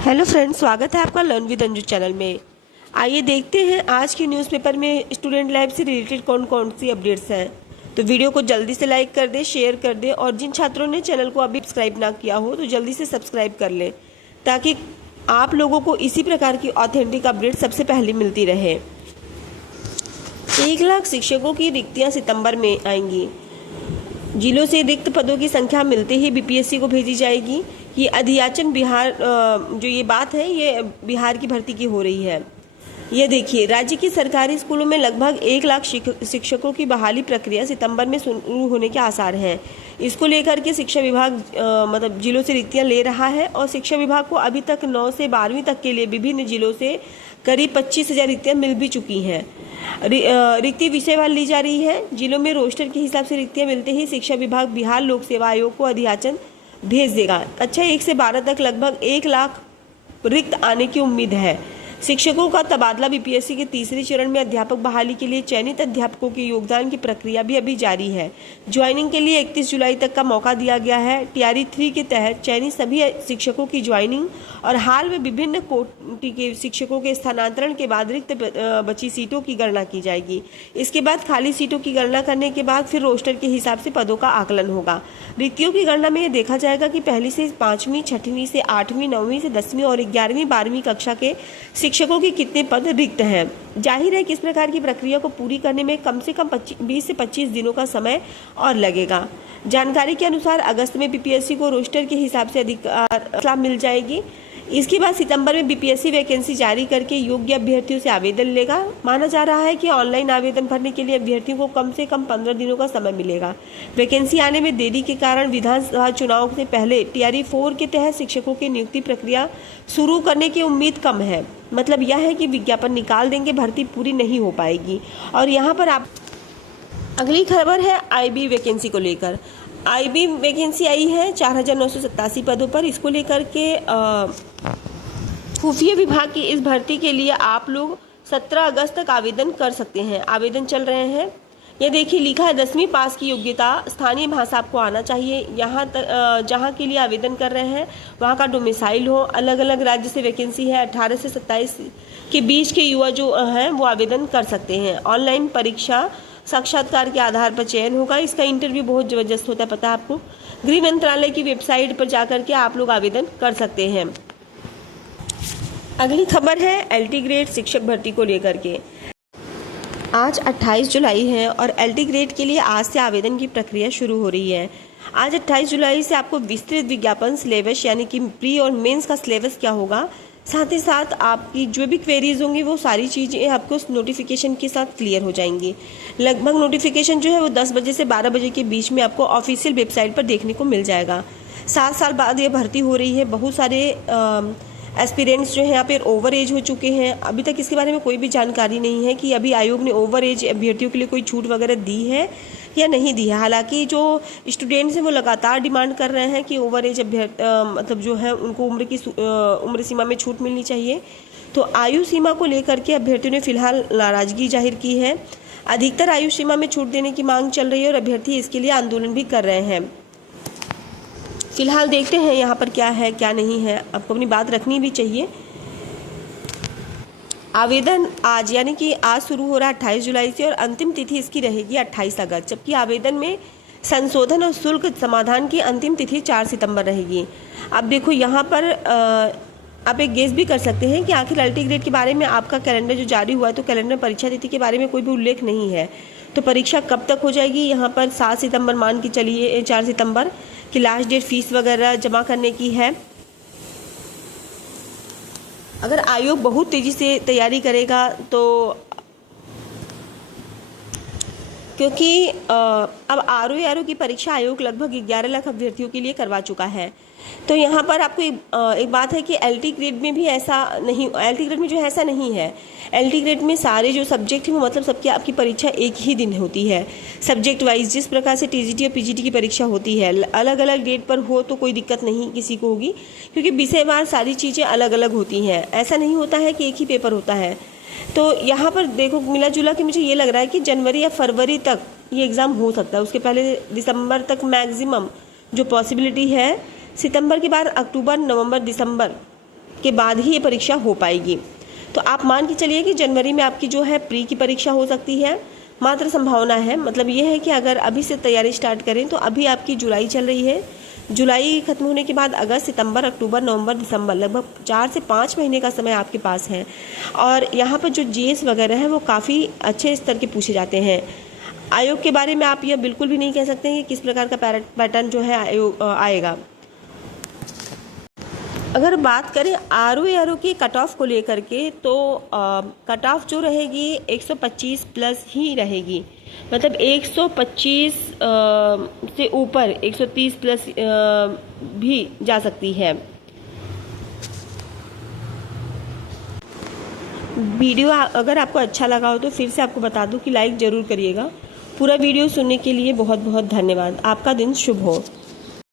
Hello friends, स्वागत है आपका लर्न विद अंजू चैनल में। आइए देखते हैं आज के न्यूज़पेपर में स्टूडेंट लाइफ से रिलेटेड कौन कौन सी अपडेट्स हैं। तो वीडियो को जल्दी से लाइक कर दें, शेयर कर दें और जिन छात्रों ने चैनल को अभी सब्सक्राइब ना किया हो तो जल्दी से सब्सक्राइब कर लें ताकि आप लोगों को इसी प्रकार की ऑथेंटिक अपडेट सबसे पहले मिलती रहे। 1 लाख शिक्षकों की रिक्तियाँ सितंबर में आएंगी। जिलों से रिक्त पदों की संख्या मिलते ही बीपीएससी को भेजी जाएगी। ये अधियाचन बिहार जो ये बात है ये बिहार की भर्ती की हो रही है। ये देखिए, राज्य की सरकारी स्कूलों में लगभग 1 लाख शिक्षकों की बहाली प्रक्रिया सितंबर में शुरू होने के आसार हैं। इसको लेकर के शिक्षा विभाग मतलब जिलों से रिक्तियां ले रहा है और शिक्षा विभाग को अभी तक 9 से 12वीं तक के लिए विभिन्न जिलों से करीब 25,000 रिक्तियां मिल भी चुकी हैं। रिक्ति विषयवार ली जा रही है। जिलों में रोस्टर के हिसाब से रिक्तियां मिलते ही शिक्षा विभाग बिहार लोक सेवा आयोग को अधियाचन भेज देगा। अच्छा, 1 से 12 तक लगभग 1 लाख रिक्त आने की उम्मीद है। शिक्षकों का तबादला बीपीएससी के तीसरे चरण में अध्यापक बहाली के लिए चयनित अध्यापकों के योगदान की प्रक्रिया भी अभी जारी है। ज्वाइनिंग के लिए 31 जुलाई तक का मौका दिया गया है। टीआरई 3 के तहत चयनित सभी शिक्षकों की ज्वाइनिंग और हाल में विभिन्न कोटि के शिक्षकों के स्थानांतरण के बाद रिक्त बची सीटों की गणना की जाएगी। इसके बाद खाली सीटों की गणना करने के बाद फिर रोस्टर के हिसाब से पदों का आकलन होगा। रिक्तियों की गणना में यह देखा जाएगा कि पहली से 5वीं, 6वीं से 8वीं, 9वीं से 10वीं और 11वीं, 12वीं कक्षा के शिक्षकों के कितने पद रिक्त हैं। जाहिर है कि इस प्रकार की प्रक्रिया को पूरी करने में कम से कम 20 से 25 दिनों का समय और लगेगा। जानकारी के अनुसार अगस्त में बीपीएससी को रोस्टर के हिसाब से अधिकार मिल जाएगी। इसके बाद सितंबर में बीपीएससी वैकेंसी जारी करके योग्य अभ्यर्थियों से आवेदन लेगा। माना जा रहा है कि ऑनलाइन आवेदन भरने के लिए अभ्यर्थियों को कम से कम 15 दिनों का समय मिलेगा। वैकेंसी आने में देरी के कारण विधानसभा चुनाव से पहले टीआरई 4 के तहत शिक्षकों की नियुक्ति प्रक्रिया शुरू करने की उम्मीद कम है। मतलब यह है कि विज्ञापन निकाल देंगे, भर्ती पूरी नहीं हो पाएगी। और यहाँ पर आप अगली खबर है आईबी वैकेंसी को लेकर। आईबी वैकेंसी आई है 4,987 पदों पर। इसको लेकर के खुफिया विभाग की इस भर्ती के लिए आप लोग 17 अगस्त तक आवेदन कर सकते हैं। आवेदन चल रहे हैं। ये देखिए, लिखा है 10वीं पास की योग्यता, स्थानीय भाषा आपको आना चाहिए। यहाँ तक जहाँ के लिए आवेदन कर रहे हैं वहाँ का डोमिसाइल हो। अलग अलग राज्य से वैकेंसी है। 18 से 27 के बीच के युवा जो हैं वो आवेदन कर सकते हैं। ऑनलाइन परीक्षा साक्षात्कार के आधार पर चयन होगा। इसका इंटरव्यू बहुत ज़बरदस्त होता है, पता है आपको। गृह मंत्रालय की वेबसाइट पर जाकर के आप लोग आवेदन कर सकते हैं। अगली खबर है एलटी ग्रेड शिक्षक भर्ती को लेकर के। आज 28 जुलाई है और एलटी ग्रेड के लिए आज से आवेदन की प्रक्रिया शुरू हो रही है। आज 28 जुलाई से आपको विस्तृत विज्ञापन सिलेबस यानी कि प्री और मेंस का सिलेबस क्या होगा, साथ ही साथ आपकी जो भी क्वेरीज होंगी वो सारी चीज़ें आपको नोटिफिकेशन के साथ क्लियर हो जाएंगी। लगभग नोटिफिकेशन जो है वो 10 बजे से 12 बजे के बीच में आपको ऑफिशियल वेबसाइट पर देखने को मिल जाएगा। 7 साल बाद ये भर्ती हो रही है। बहुत सारे एस्पिरेंट्स जो हैं यहाँ पे ओवर एज हो चुके हैं। अभी तक इसके बारे में कोई भी जानकारी नहीं है कि अभी आयोग ने ओवर एज अभ्यर्थियों के लिए कोई छूट वगैरह दी है या नहीं दी है। हालांकि जो स्टूडेंट्स हैं वो लगातार डिमांड कर रहे हैं कि ओवर एज मतलब जो है उनको उम्र सीमा में छूट मिलनी चाहिए। तो आयु सीमा को लेकर के अभ्यर्थियों ने फिलहाल नाराजगी जाहिर की है। अधिकतर आयु सीमा में छूट देने की मांग चल रही है और अभ्यर्थी इसके लिए आंदोलन भी कर रहे हैं। फिलहाल देखते हैं यहाँ पर क्या है क्या नहीं है। आपको अपनी बात रखनी भी चाहिए। आवेदन आज यानी कि आज शुरू हो रहा है 28 जुलाई से और अंतिम तिथि इसकी रहेगी 28 अगस्त, जबकि आवेदन में संशोधन और शुल्क समाधान की अंतिम तिथि 4 सितंबर रहेगी। अब देखो, यहाँ पर आप एक गेस भी कर सकते हैं कि आखिर एलटी ग्रेड के बारे में आपका कैलेंडर जो जारी हुआ है तो कैलेंडर परीक्षा तिथि के बारे में कोई भी उल्लेख नहीं है। तो परीक्षा कब तक हो जाएगी, यहाँ पर 7 सितंबर मान के चलिए, 4 सितंबर की लास्ट डेट फीस वगैरह जमा करने की है। अगर आयोग बहुत तेज़ी से तैयारी करेगा तो क्योंकि अब आरओ की परीक्षा आयोग लगभग 11 लाख अभ्यर्थियों के लिए करवा चुका है। तो यहाँ पर आपको एक बात है कि एलटी ग्रेड में भी ऐसा नहीं, एलटी ग्रेड में जो है ऐसा नहीं है। एलटी ग्रेड में सारे जो सब्जेक्ट हैं वो मतलब सबकी आपकी परीक्षा एक ही दिन होती है, सब्जेक्ट वाइज। जिस प्रकार से टीजीटी और पीजीटी की परीक्षा होती है, अलग अलग डेट पर हो तो कोई दिक्कत नहीं किसी को होगी, क्योंकि विषयवार सारी चीज़ें अलग अलग होती हैं। ऐसा नहीं होता है कि एक ही पेपर होता है। तो यहाँ पर देखो, मिला जुला कि मुझे ये लग रहा है कि जनवरी या फरवरी तक ये एग्ज़ाम हो सकता है। उसके पहले दिसंबर तक मैक्सिमम जो पॉसिबिलिटी है। सितंबर के बाद अक्टूबर, नवंबर, दिसंबर के बाद ही ये परीक्षा हो पाएगी। तो आप मान के चलिए कि जनवरी में आपकी जो है प्री की परीक्षा हो सकती है, मात्र संभावना है। मतलब ये है कि अगर अभी से तैयारी स्टार्ट करें तो अभी आपकी जुलाई चल रही है, जुलाई खत्म होने के बाद अगस्त, सितंबर, अक्टूबर, नवंबर, दिसंबर, लगभग 4 से 5 महीने का समय आपके पास है। और यहाँ पर जो जीएस वगैरह है वो काफ़ी अच्छे स्तर के पूछे जाते हैं। आयोग के बारे में आप यह बिल्कुल भी नहीं कह सकते हैं कि किस प्रकार का पैटर्न जो है आयोग आएगा। अगर बात करें आरओ की कट ऑफ को लेकर के, तो कट ऑफ जो रहेगी 125 प्लस ही रहेगी। मतलब 125 से ऊपर 130 प्लस भी जा सकती है। वीडियो अगर आपको अच्छा लगा हो तो फिर से आपको बता दूं कि लाइक ज़रूर करिएगा। पूरा वीडियो सुनने के लिए बहुत बहुत धन्यवाद। आपका दिन शुभ हो।